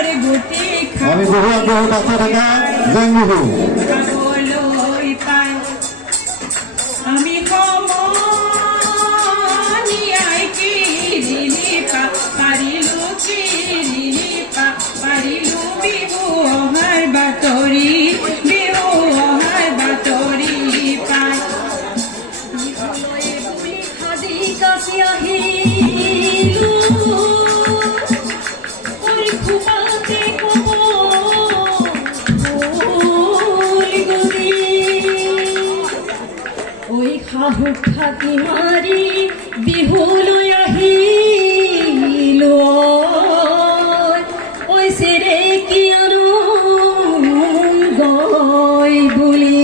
আমি বহু আগ্রহ কাছে থাকা জেংবহু আমি কমনিয়াই কি দিলিপা পারিলু কি দিলিপা পারিলু বিহু অহার বাতরি বিহু অহার বাতরি পাই বুলি খাদি কাছি আহিলু ওই খুবাতে কব ওই খাহুক থাকি মারি বিহুলৈ আহিলো ওই সেরে কি আনো গই বুলি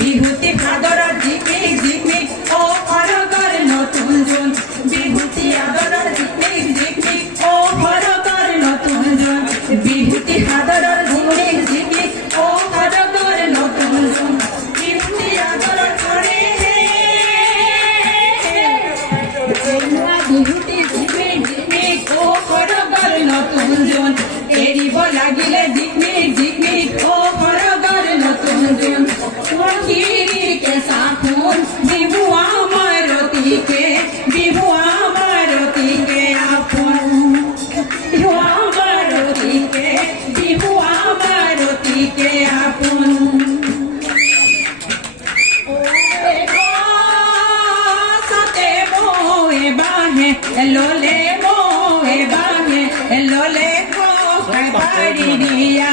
বিহুতি ভাদৰ জিকমিক জিকমিক ও ঘৰৰ নতুন জোন বিহুতি আদৰৰ জিকমিক জিকমিক ও ঘৰৰ নতুন জোন বিহুতি ভাদৰৰ জিকমিক জিকমিক ও ঘৰৰ নতুন জোন বিহুতি আদৰৰ কৰে বিহুতি জিকমিক জিকমিক ও ঘৰৰ নতুন জোন এৰিব লাগিলে জিকমিক জিকমিক ও ঘৰৰ নতুন জোন के साथों बिहु आमारती के आपन बिहु आमारती के आपन सते मोए बाहे लोले मोए बाहे लोले को पारी दिया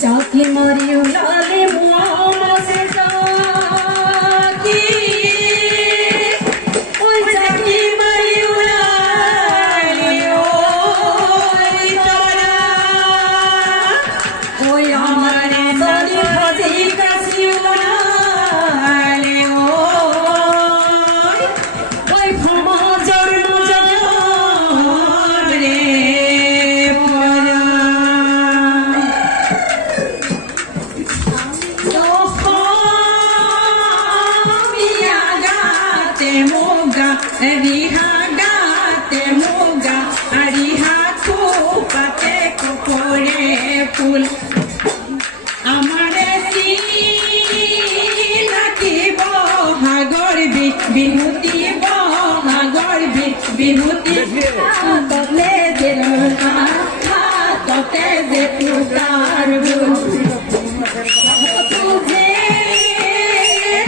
चाकी मारी उलाले मुआमा से जाकी ओए चाकी मारी उलाले ओए तोरा ओए हमारे सारी फजी कसी उलाले ओए फमा जर रे रिहा गाते मोगा रिहा तो पाते कोरे फूल আমারে সিনাকি বহাগর বিহুতি বহাগর বিহুতি তলে দিল ততে যে তুতার তুঝে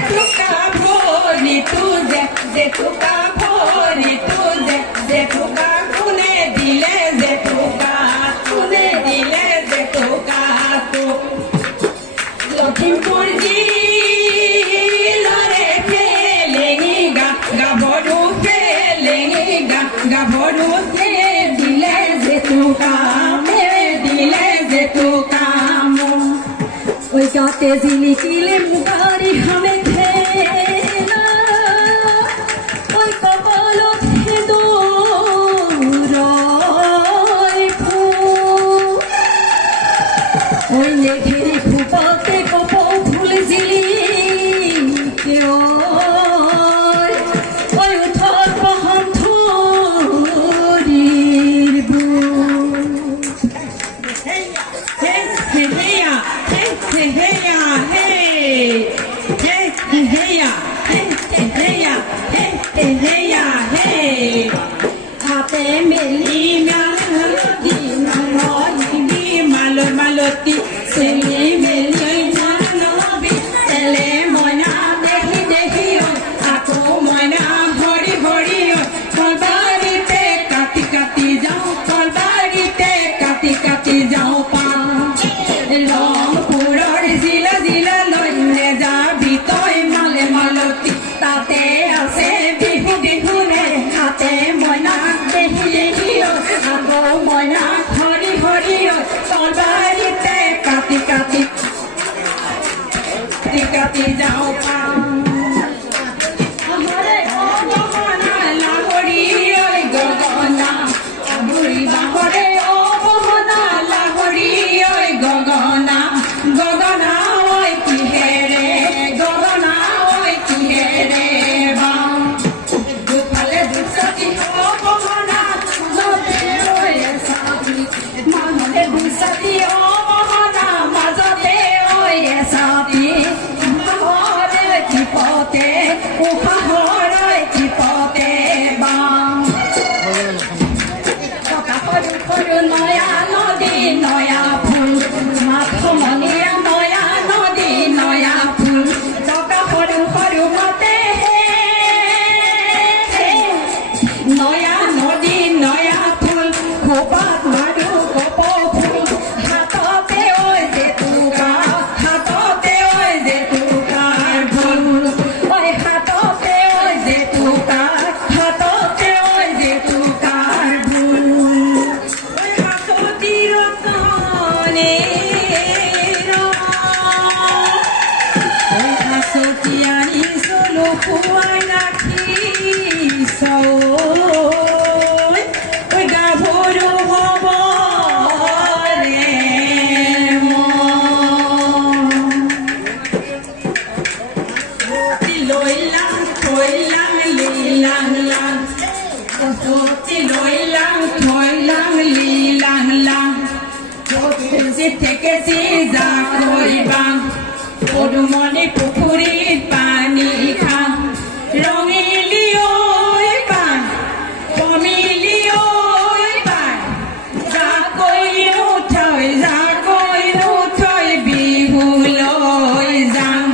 তুকা ভরি তুঝে যে তুকা ভরি তুঝে যে তুকা কুনে দিলে যে তুকা কুনে দিলে যে তুকা তো লখিমপুর জিলারে ফেলেনি গাভরু ফেলেনি গাভরু ফে দিলে যে তুকা মে দিলে যে তুকা মো ওই গাতে জিলিকিলে মুগারি হামে খেলা ওই কপাল খেদো রয় ফু ওই নেঘেরি খুপাতে কপ ফুল জিলি কেও ওই উঠর পাহান থরির বু হাতে মেলি মালতি সেলি মেলি নবী তেলে মনা দেখি উশাহৰৈ চিপতে বাম সৰু সৰু নয়া নদী নয়া ফুল মাথমনীয়া নয়া নদী নয়া ফুল টকা সৰু সৰু মতে নয়া নদী নয়া ফুল খোপাত মাৰো কপ ফুল হাততে ঐ জেতুকা হাততে ঐ জেতুকাৰ ফুল ঐ হাততে ঐ জেতুকা হাততে ঐ জেতুকাৰ ফুল ঐ হাততি ৰতনে ঐ হাততি আনিছো লুকুৱাই ৰাখিছ থেকে যা কৰিবা পদুমণি পুখুৰীত পানী খাম ৰঙিলি ঐ পান কমিলি ঐ পান যাকৈ নুথৈ বিহুলৈ যাম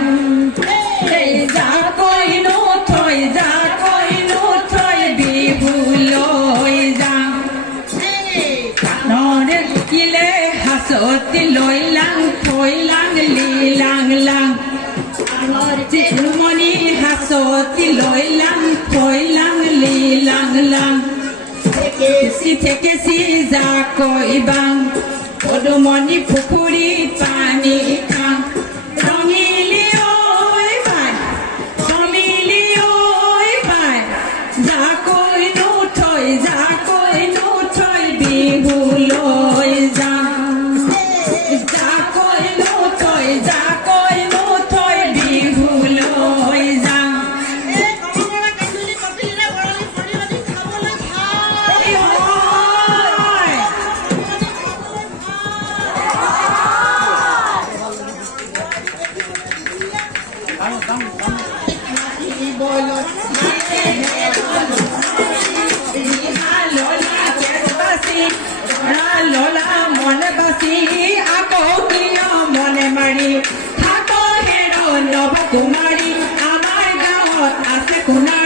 যাকৈ নুথৈ বিহুলৈ যাম কাণৰে কিলে হাচতি লৈ লাং থৈ লাং লিলাং লাং আমাৰ চিলুমণি হাচতি লৈ লাং থৈ লাং লিলাং লাং থেকেচি যাকৈ বাং পদুমণি পুখুৰীত পানী খাম ৰঙিলি ঐ পাই কমিলি ঐ পাই যাকৈ নুথৈ বিহুলৈ যাম যাকৈ নুথৈ বিহুলৈ যাম ললা মনে বাসি আকৌ কিয় মনে মাৰি থাক হেৰ নভ কুমাৰী আমাৰ গাঁৱত আছে কোনা